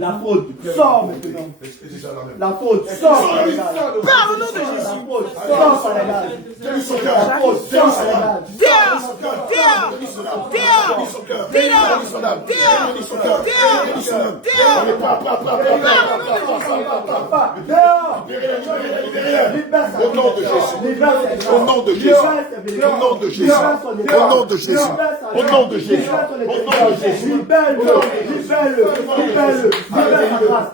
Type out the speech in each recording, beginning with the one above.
La faute, sors maintenant. La faute, sors. Par le nom de Jésus. La faute, sors par la gage. La faute, sors par la gage. Au nom de Jésus. Au nom de Jésus. Au nom de Jésus. Au nom de Jésus. Au nom de Jésus. Au nom de Jésus. Libère-le, libère-le,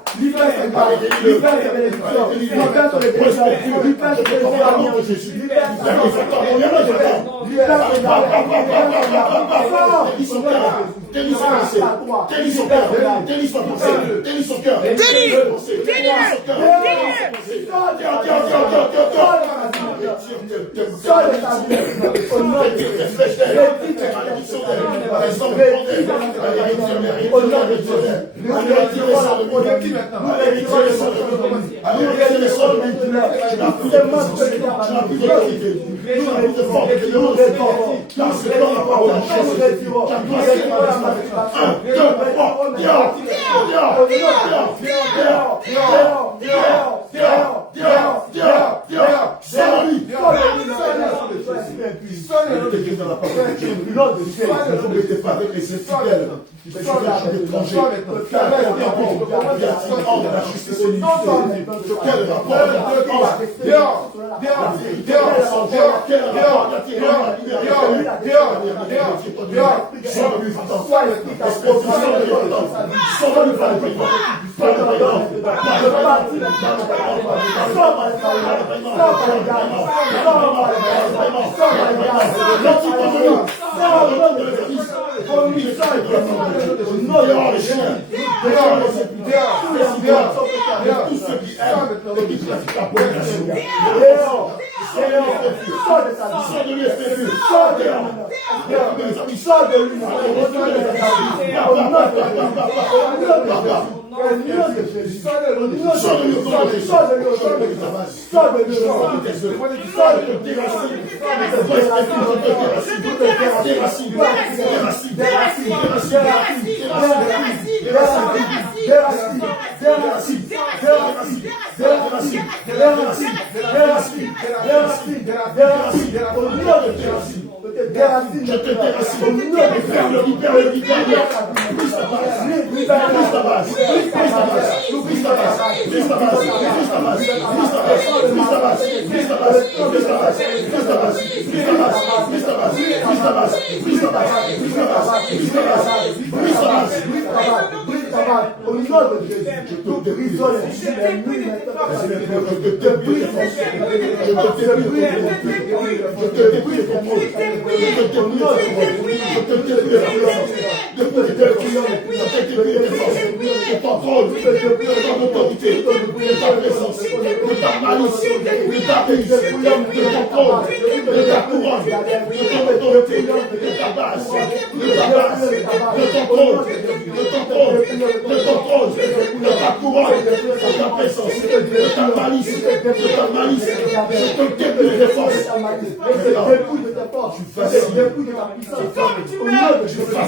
libère-le, libère sa grâce, libère sa grâce, libère sa bénédiction, libère son église, libère son église, libère sa grâce, libère sa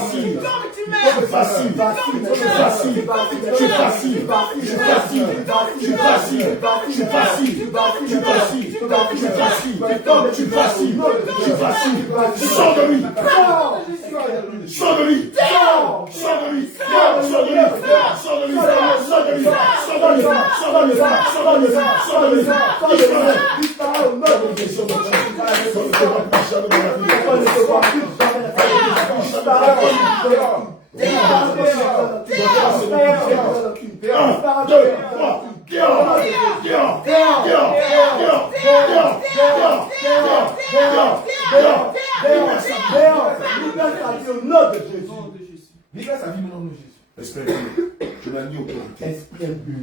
Esprit impur, je n'ai ni autorité,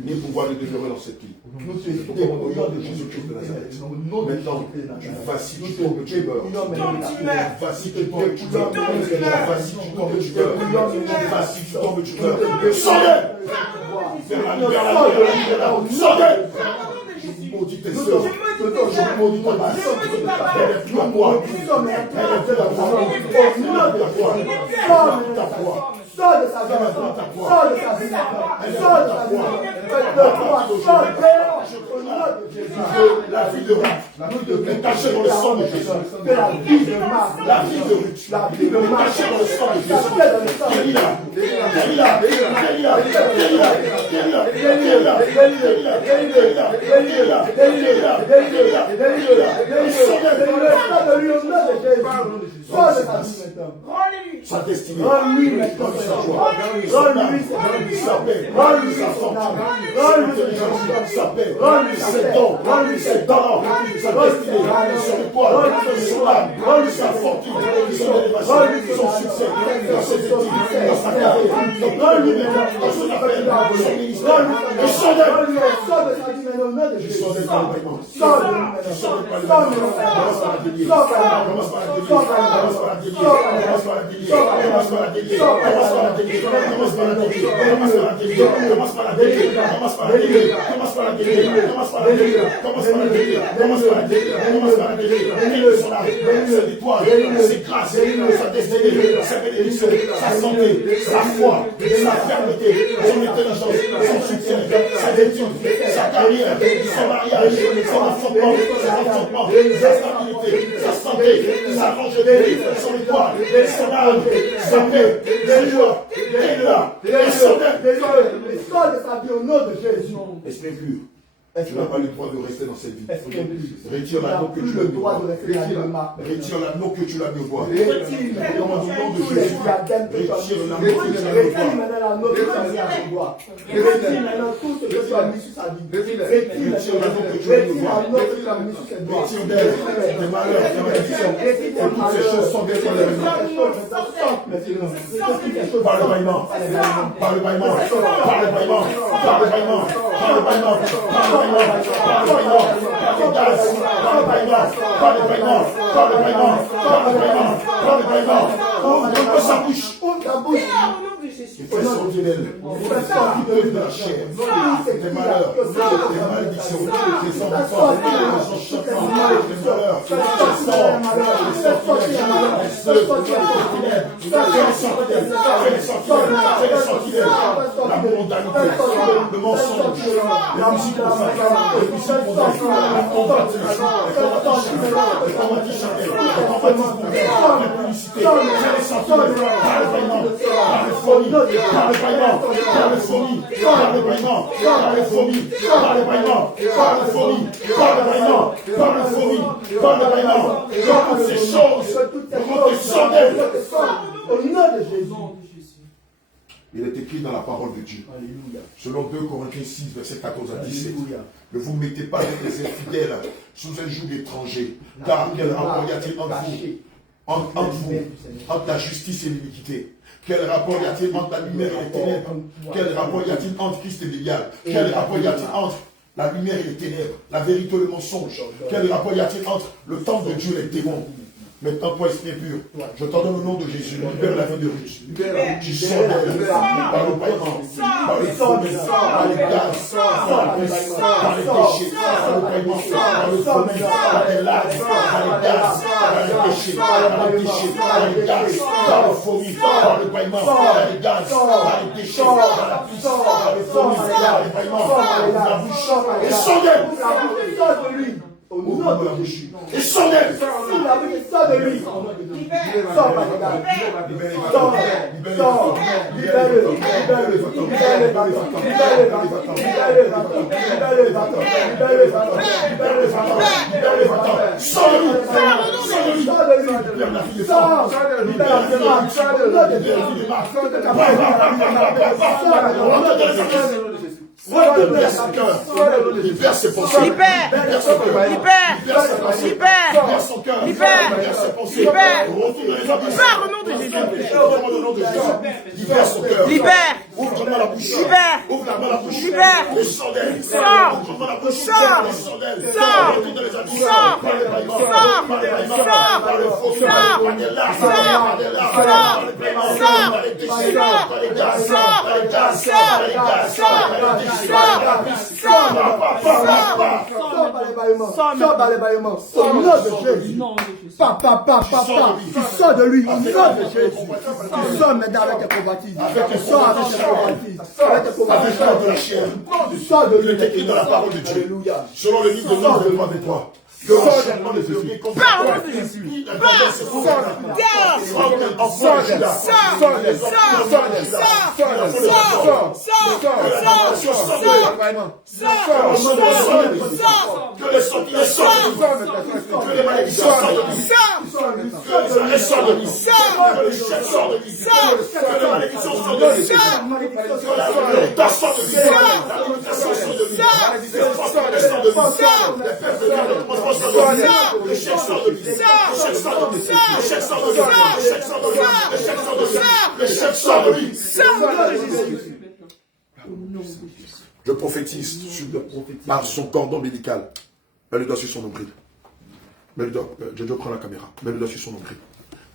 ni pouvoir de demeurer dans cette vie. Au nom de Jésus-Christ de Nazareth. Maintenant, tu vacilles, tu tombes, tu meurs. Tu vacilles, tu tombes, tu meurs. Tu vacilles, tu tombes, tu meurs. Tu vacilles, tu tombes, tu meurs. Sortez! Sortez! Je maudis tes soeurs. Je maudis ton mari. Élève-toi, moi. Élève-toi, ta foi. Sors de sa vie, sors de sa vie, sors de sa vie, sors de la vie de Ruth est cachée dans le sang de Jésus. la vie de Marc, La vie de Ruth, la vie de est Marc, cachée dans le sang de Jésus. Sa destinée, rends-lui sa joie, sa paix, sa fortune, sa paix, ses dons, ses talents, sa destinée, son étoile, son âme, sa fortune, son élévation, son succès, dans ses études, dans sa carrière, dans son appel, dans son ministère. Et son œuvre. Je sors des par le paiement. Je sors des par le paiement. Commence par la délier. Commence par la délier. Commence par la délier. Commence par la délier. Commence par la délier. Commence par la délier. Commence par la délier. Commence par la délier. Commence par la délier. Commence par la délier. Commence par la délier. Commence par la délier. Commence par la délier. Commence par la délier. Commence par la délier. Quelles sont là? Ses étoiles, ses grâces, sa destinée, sa bénédiction, sa santé, sa foi, sa fermeté, son intelligence, son succès, sa étude, sa carrière, son mariage, son enfantement, sa stabilité, sa santé, sa longévité, son étoile, son âme, sa paix, sa joie, et là, et son œuvre. Sors de sa vie au nom de Jésus. Esprit pur. Tu n'as pas le droit de rester dans cette vie. Retire Tu n'as l'anneau que plus tu le as mis au droit bois. de rester dans le marque. Retire l'anneau que tu l'as mis au bois. Retire Demande au nom de tous les Jésus. diadèmes que tu as mis. Retire l'anneau que tu as mis au Retire bois. maintenant l'anneau que tu as mis à son doigt. Retire maintenant tout ce que tu as mis sur sa vie. Retire l'anneau que tu as mis sur ses doigts. Retire d'elle tes malheurs, tes malédictions. Que toutes ces choses sont bien par le bâillement. Par le bâillement. Par le bâillement. Par le bâillement. Par le bâillement. Par le bâillement. Par le bâillement. Par le gaz. Par le bâillement. Par le bâillement. Par le bâillement. Par le bâillement. Par le bâillement. Ouvre sa bouche. Ouvre ta bouche. Il fait sortir d'elle. Il fait sortir de la chair. Tes malheurs, tes malédictions, tes enfants, tes enchantements, tes malheurs, tes sorts, tes sorties, la mondanité, le mensonge, la musique profane, la musique profane, la combattance, le combattissement, la publicité, les sorties, par le paiement, par le folie, par le paiement, par le folie, par le paiement, par le folie, par le paiement, par le folie, par le paiement, par le folie, par le paiement, dans toutes ces choses, comment tu sors d'elle. Au nom de Jésus. Il est écrit dans la parole de Dieu, selon 2 Corinthiens 6, versets 14 à 17. Ne vous mettez pas avec les infidèles sous un joug étranger, car quel rapport y a-t-il entre vous, entre la justice et l'iniquité? Quel rapport y a-t-il entre la lumière et les ténèbres? Quel rapport y a-t-il entre Christ et Bélial? Quel rapport y a-t-il entre la lumière et les ténèbres, la vérité et le mensonge? Quel rapport y a-t-il entre le temple de Dieu et les démons? Maintenant, toi, esprit impur, je t'ordonne au nom de Jésus, libère la vie de Ruth. Tu sors d'elle par le paiement, par les fourmis, par les gaz, par les déchets, par le paiement, par le fourmis, par les larmes, par les gaz, par les déchets, par les déchets, par les gaz, par le fourmis, par le paiement, par les gaz, par les déchets, par la pisse, par les fourmis, par les paiements, par la bouche, et sors d'elle. Au nom de Jésus. Et sors d'elle. Sors de lui. Sors, Marie-Gade. Sors, libère-le. Libère-le. Libère-le, bâton. Libère-le, bâton. Libère-le, bâton. Libère-le, bâton. Libère-le, bâton. Libère-le, bâton. Libère-le, bâton. Sors de lui. Sors de lui. Sors. Libère-le, libère son cœur, libère ses pensées, libère son cœur, libère son cœur, libère ses pensées, Libère au nom de Jésus. libère son cœur, Libère. ouvre-moi la bouche, Libère. ouvre-moi la bouche, Libère. et sors d'elle, Sors. ouvre-moi la bouche, Sors. et sors d'elle, Sors. retourne dans les habits, Sors. par les bâillements, Sors. par les bâillements, Sors. par le faux, Sors. par les larmes, Sors. par les larmes, Sors. par les paiements, Sors. par les déchets, Sors. par les gaz, Sors. par les gaz, Sors. par les gaz, Sors. par les déchets, Sors. par les gaz, Sors. Sors par les bâillements. Sors par les bâillements. Au nom de Jésus. Papa. Tu sors de lui. Au nom de Jésus. Tu sors maintenant avec tes convoitises. Tu sors avec tes convoitises. Avec tes avec convoitises. l'ordre de la chair. Tu sors de Il lui. est écrit dans la parole de Dieu. Alléluia. Selon le livre de Nombre de 3, que l'enchaînement de Jésus contre Parle au nom de Jésus. que les sorties sortent, que les malédictions sortent de lui, que les arrêts sortent de lui, que les chèques sortent de lui, que les malédictions sortent de lui, que l'état sort de lui, la limitation sort de lui, les forces sortent de lui, les pertes de vie, les transports sortent de lui, les chèques sortent de lui, les chèques sortent de lui, les chèques sortent de lui, les chèques sortent de lui, les chèques sortent de lui, les chèques sortent de lui. Je prophétise par son cordon médical. Mets le doigt sur son nombril. Mets le doigt, Jojo prend la caméra. Mets le doigt sur son nombril.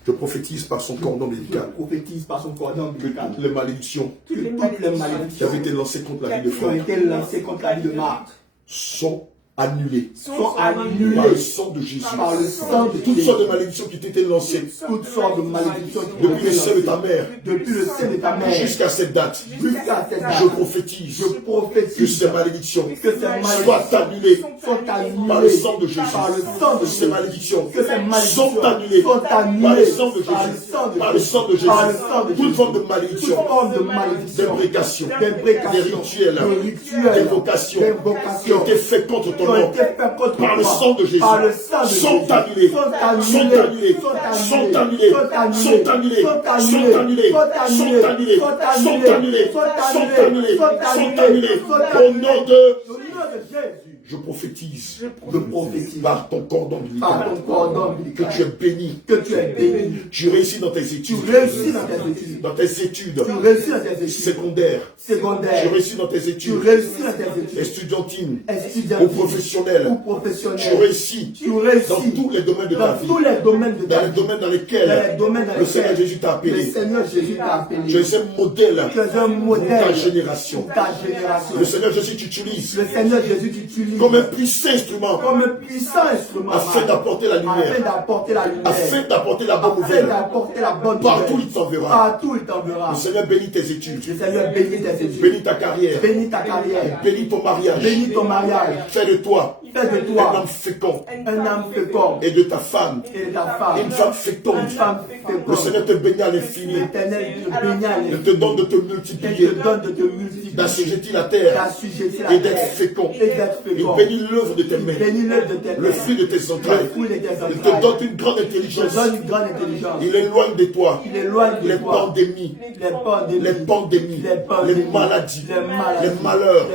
Je prophétise par son cordon médical Prophétise par son cordon que médical. toutes les malédictions Que toutes les qui malédictions avaient été lancées contre la vie de qui ont Franck été lancées contre la vie de Marc sont annulées sont par le annulées sang de Jésus. par le sang de Toutes Jésus. sortes de malédictions qui ont été lancées Toutes sortes de malédictions qui ont depuis été le sein de ta lancées. mère Depuis le sein de ta mère jusqu'à cette date. jusqu'à cette date. Je prophétise Je que prophétise ces malédictions que ces malédictions soient annulées sont annulées par le sang de Jésus. par le sang de Que ces Jésus. malédictions Que ces malédictions sont annulées sont annulées par le sang de par le Jésus. sang de Par le sang de Jésus. Par le sang de Toute Jésus. forme de Toute malédiction, forme de malédiction, d'imprécation, d'imprécation, des rituels, de rituels, d'évocation qui d'invocation, ont été faits contre ton qui ont nom. été faits contre Par le toi. sang de Jésus, Par le sang de sont Jésus. annulés, Sont sont annulés. annulés, Sont sont annulés. annulés, Sont annulés. sont annulés, Sont sont annulés. annulés, Sont sont annulés. annulés, Sont sont annulés. annulés, Sont sont annulés. annulés, Sont sont annulés. annulés. Sont Au annulés. nom de, Au nom de Jésus. je prophétise, Je prophétise par ton cordon par ton ombilical, cordon que ombilical tu es béni, que tu es béni. tu réussis dans tes Tu études, réussis dans tes études. dans tes études Tu réussis dans tes études secondaires, tu secondaires. réussis dans tes Tu études réussis dans tes études estudiantines ou étudiantes professionnelles, ou tu professionnelles. réussis Tu réussis dans tous les domaines de ta dans vie, tous les domaines de dans ta les vie. domaines dans Dans les lesquels domaines dans le Seigneur lesquels Jésus t'a le appelé. Seigneur Jésus t'a appelé. Tu es un modèle Tu es un pour modèle ta génération. pour ta génération. Le Seigneur Jésus t'utilise Le Seigneur Jésus t'utilise comme un puissant instrument comme un puissant instrument afin d'apporter la afin lumière, d'apporter la lumière, afin d'apporter la bonne afin nouvelle. d'apporter la bonne Partout nouvelle. il t'enverra. Partout il t'enverra. Le Seigneur bénit tes études, Le Seigneur bénit tes études, bénit ta carrière, bénit ta carrière, bénit ton mariage, bénit ton mariage, fais de toi fais de un toi homme fécond un âme féconde et de ta femme et de ta femme une femme féconde. une femme Le féconde. Seigneur te bénit à l'infini. L'Éternel te bénit à Il te l'infini. donne de te Il multiplier, te donne de te multiplier, d'assujettir la terre d'assujettir et la d'être terre fécond. et d'être Il fécond. bénit l'œuvre de tes mains, Bénis l'œuvre de tes le mains, fruit de tes le entrailles. fruit de tes Il te entrailles. donne une grande Il intelligence. te donne une grande intelligence. Il éloigne de toi Il éloigne de les toi pandémies, les pandémies, les pandémies, les maladies, les malheurs,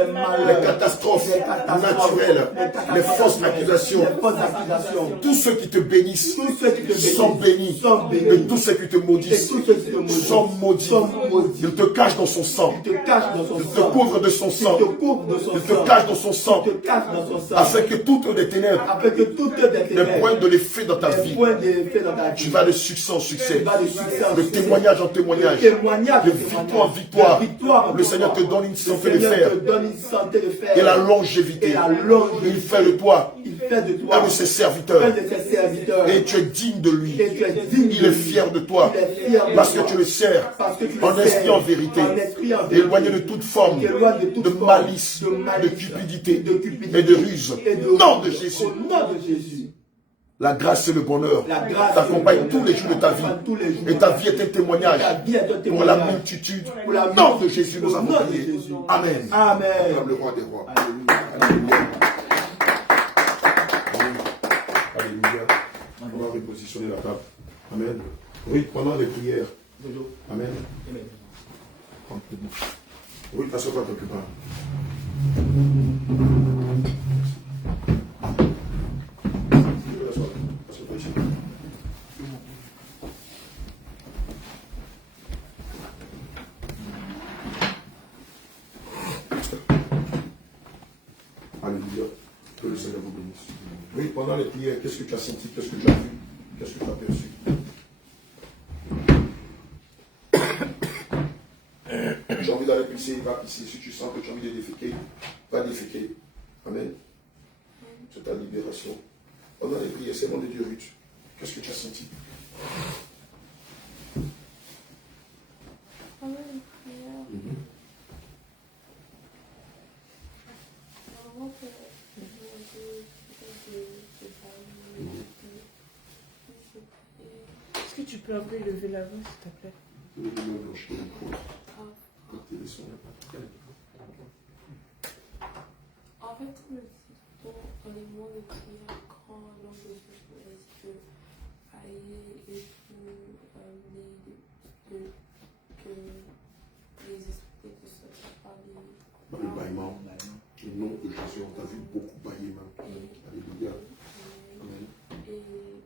les catastrophes naturelles, les fausses accusations. les fausses accusations. Tous ceux qui te bénissent Tous ceux qui te bénissent sont bénis. sont bénis. Et tous ceux qui te Et maudissent tous ceux qui te maudissent sont maudits. sont maudits. Il te cache dans son sang. Il te cache dans son Il te sang. couvre de son sang. Il te couvre de son Il sang. te cache dans son sang. Il te cache dans son sang. Afin que toutes les ténèbres Afin que toutes les ne ténèbres, pointent de l'effet dans ta les vie. points d'effet dans ta vie, Tu vas de succès en succès, tu vas de succès en de succès, témoignage en témoignage, de témoignage de en victoire en témoignage, victoire. de victoire en Le Seigneur te victoire. donne une Le santé de Seigneur fer te donne une santé de fer et la longévité. et la longévité. Il fait de toi il fait de un toi de ses serviteurs. un de ses serviteurs. Et tu es digne de lui. Et tu es digne Il de est lui. fier de toi. Il est fier de Parce toi. que tu le sers. Parce que tu le En sers. esprit, en vérité. En esprit, en vérité. Éloigné de toute forme Éloigné de toute de forme malice, de malice, de cupidité de cupidité et de ruse. et de Au nom de ruse. Jésus. Au nom de Jésus. La grâce et le bonheur La grâce t'accompagnent et le tous les jours de ta vie. t'accompagnent tous les jours Et de ta ta vie est un vie. témoignage Ta vie est un pour témoignage. la multitude. Pour la Au nom de multitude. Jésus, nous Au avons nom de prié. Jésus. Amen. Amen. Comme le roi des rois. Alléluia. Alléluia. Alléluia. On va repositionner la table. Amen. Oui, pendant les prières. Amen. Oui, assois-toi quelque part. Assois-toi ici. Alléluia. Que le Seigneur vous bénisse. Oui, pendant les prières, qu'est-ce que tu as senti? Qu'est-ce que tu as vu? Qu'est-ce que tu as perçu? Tu as envie d'aller pisser, va pisser. Si tu sens que tu as envie de déféquer, va déféquer. Amen. C'est ta libération. Pendant les prières, c'est le nom de Dieu, Ruth. Qu'est-ce que tu as senti? Pendant les prières, vraiment que Est-ce que tu peux un peu élever la voix, s'il te plaît? en fait, on me dit dans les mots de prière, quand l'ange de Dieu me dit que aïe et tout, que les esprits ne soient pas Dans le bâillement. Au nom de Jésus, on t'a vu beaucoup bailler, même. Alléluia. Amen. Et oui,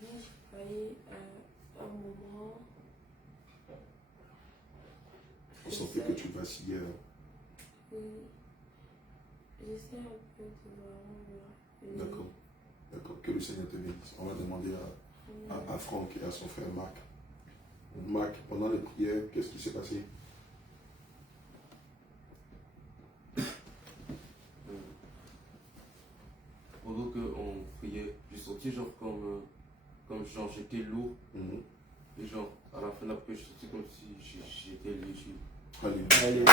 j'ai failli un moment. On sentait que tu vacillais. Oui, j'essaie un peu de vraiment. D'accord. D'accord. Que le Seigneur te bénisse. On va demander à Franck et à son frère Marc. Marc, pendant les prières, qu'est-ce qui s'est passé? Pendant qu'on priait, j'ai senti genre comme genre j'étais lourd. Et genre à la fin de la prière, je sentais comme si j'étais léger. Alléluia.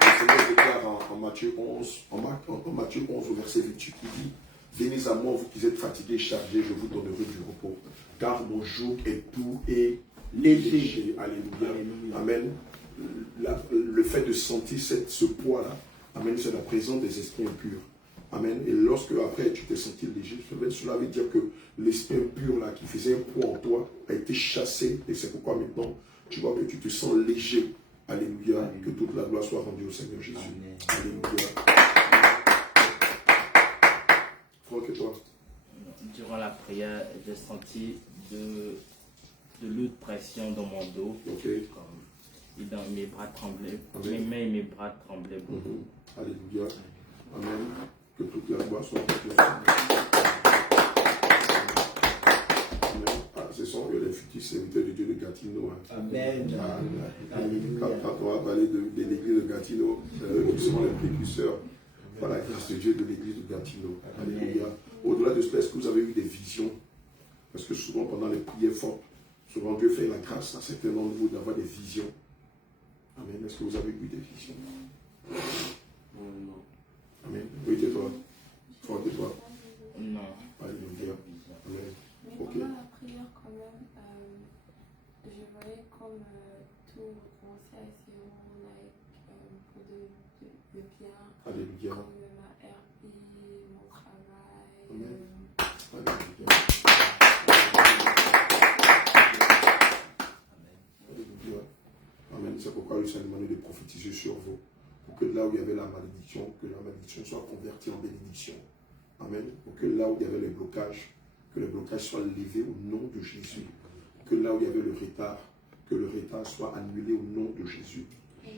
Le Seigneur déclare en Matthieu 11, en Matthieu 11 au verset 28, il dit: venez à moi, vous qui êtes fatigués et chargés, je vous donnerai du repos. Car mon joug est doux et léger. Alléluia. Amen. Le fait de sentir ce poids-là, amen, c'est la présence des esprits impurs. Amen. Et lorsque après tu t'es senti léger, cela veut dire que l'esprit impur là, qui faisait un poids en toi, a été chassé. Et c'est pourquoi maintenant, tu vois que tu te sens léger. Alléluia. Amen. Que toute la gloire soit rendue au Seigneur Jésus. Amen. Alléluia. Franck et toi? Durant la prière, j'ai senti de lourdes pressions dans mon dos. Okay. Et dans mes bras tremblaient. Amen. Mes mains et mes bras tremblaient beaucoup. Alléluia. Amen. Que toute la gloire soit rendue au Seigneur. Ah, ce sont les futurs serviteurs de Dieu de Gatineau. Amen. Quand on va parler de l'église de Gatineau, qui sont les précurseurs par la grâce de Dieu de l'église de Gatineau. Alléluia. Au-delà de cela, est-ce que vous avez eu des visions? Parce que souvent, pendant les prières fortes, souvent Dieu fait la grâce à certains d'entre vous d'avoir des visions. Amen. Est-ce que vous avez eu des visions? Non. Amen. Oui, tais-toi. Franck, tais-toi. Non. Alléluia. Amen. Mais Ok. pendant la prière, quand même, je voyais comme tout recommencer à essayer pour de bien. Alléluia. Comme ma RP, mon travail. Amen. Alléluia. Alléluia. Amen. C'est pourquoi le Seigneur m'a demandé de prophétiser sur vous. Pour que là où il y avait la malédiction, que la malédiction soit convertie en bénédiction. Amen. Pour que là où il y avait les blocages, que les blocages soient levés au nom de Jésus. Que là où il y avait le retard, que le retard soit annulé au nom de Jésus.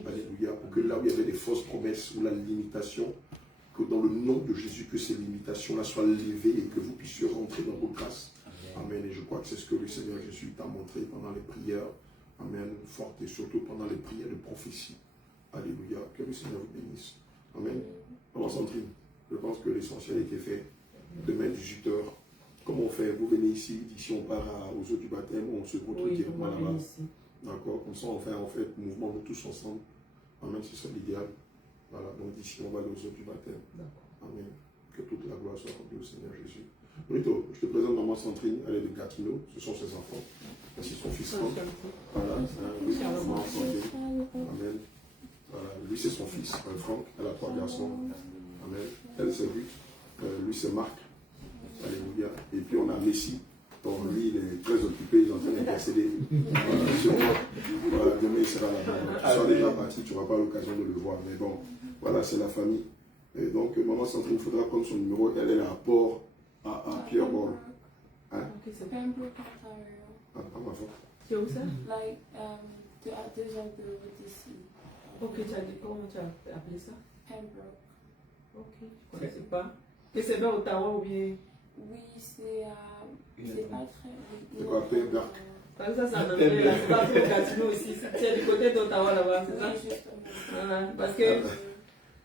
Alléluia. Pour que là où il y avait des fausses promesses ou la limitation, que dans le nom de Jésus, que ces limitations-là soient levées et que vous puissiez rentrer dans vos grâces. Amen. Et je crois que c'est ce que le Seigneur Jésus t'a montré pendant les prières. Amen. Fortes et surtout pendant les prières de prophétie. Alléluia. Que le Seigneur vous bénisse. Amen. Maman Sandrine, je pense que l'essentiel a été fait. Demain, 18h, comme on fait, vous venez ici, d'ici on part aux eaux du baptême, on se retrouve directement là-bas. D'accord. Comme ça, on fait mouvement nous tous ensemble. Amen, c'est ça l'idéal. Voilà, donc d'ici on va aller aux eaux du baptême. Amen. Que toute la gloire soit rendue au Seigneur Jésus. Brito, je te présente maman Sandrine, elle est de Gatineau, ce sont ses enfants. Voici son fils Franck. Voilà, oui, maman Sandrine. Amen. Voilà, lui c'est son fils, Franck, elle a 3 garçons. Amen. Elle c'est Ruth, lui c'est Marc. Alléluia. Et puis on a Messi. Donc lui il est très occupé, il est en train d'intercéder. Voilà, demain il sera là-bas. Tu seras déjà parti, tu n'auras pas l'occasion de le voir. Mais bon, voilà, c'est la famille. Et donc maman Sandrine, il faudra prendre son numéro. Elle est à Port, à Pierre-Bord. Hein? C'est Pembroke, Ontario. Ah, ma foi. C'est où ça? Like, à 2 heures de route d'ici. Ok, comment tu as appelé ça? Pembroke. Ok, je ne connaissais pas. Et c'est vers Ottawa ou bien? Oui, c'est pas très... C'est quoi, Pembroke? Parce que ça, c'est en anglais, là. C'est pas trop Gatineau ici. C'est du côté d'Ottawa là-bas, c'est ça? Oui, justement. Ah, parce que...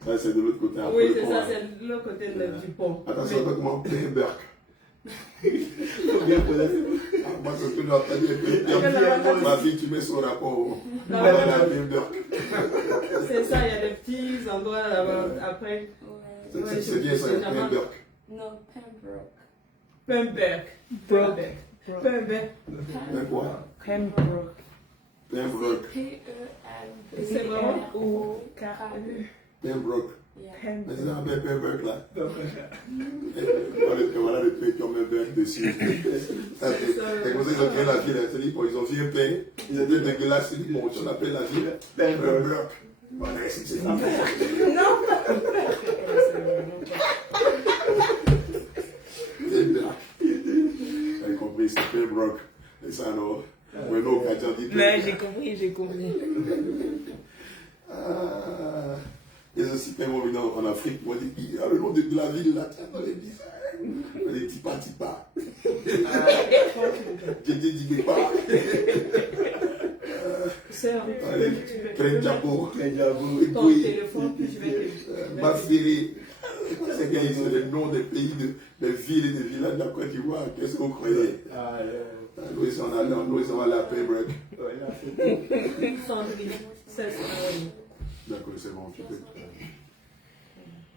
Ça, c'est de l'autre côté. Oui, c'est ça, c'est de l'autre côté du pont. Attention, comment Pembroke. Moi, ce que je dois dire, ma fille, tu mets son rapport. C'est ça, il y a des petits endroits là-bas. Après, c'est bien ça, Pembroke. Non, Pembroke. Pembroke. Pembroke. P-E-M. C'est vraiment où? Pembroke. Yeah. Mais c'est un peu Pembroke là. Voilà le pain qui ont mis Pembroke dessus. C'est comme ça qu'ils ont créé la ville. C'est-à-dire qu'ils ont vu un pain, ils étaient dégueulasses. Ils ont dit, on appelle la ville Pembroke. Voilà, c'est ça. Vous avez compris, c'est Pembroke. Et ça, non. Mais j'ai compris. Il y a aussi tellement venant en Afrique, moi je dis, le nom de la ville là, tiens, dans les bizarres. Les tipa. J'ai dit pas. Krenjabo, Ton téléphone, puis je vais Bafiri. C'est les noms des pays, des villes et des villages de la Côte d'Ivoire. Qu'est-ce que vous croyez? Nous, ils sont allés à Pembroke. Sandrine, c'est ça. D'accord, c'est bon, tu peux.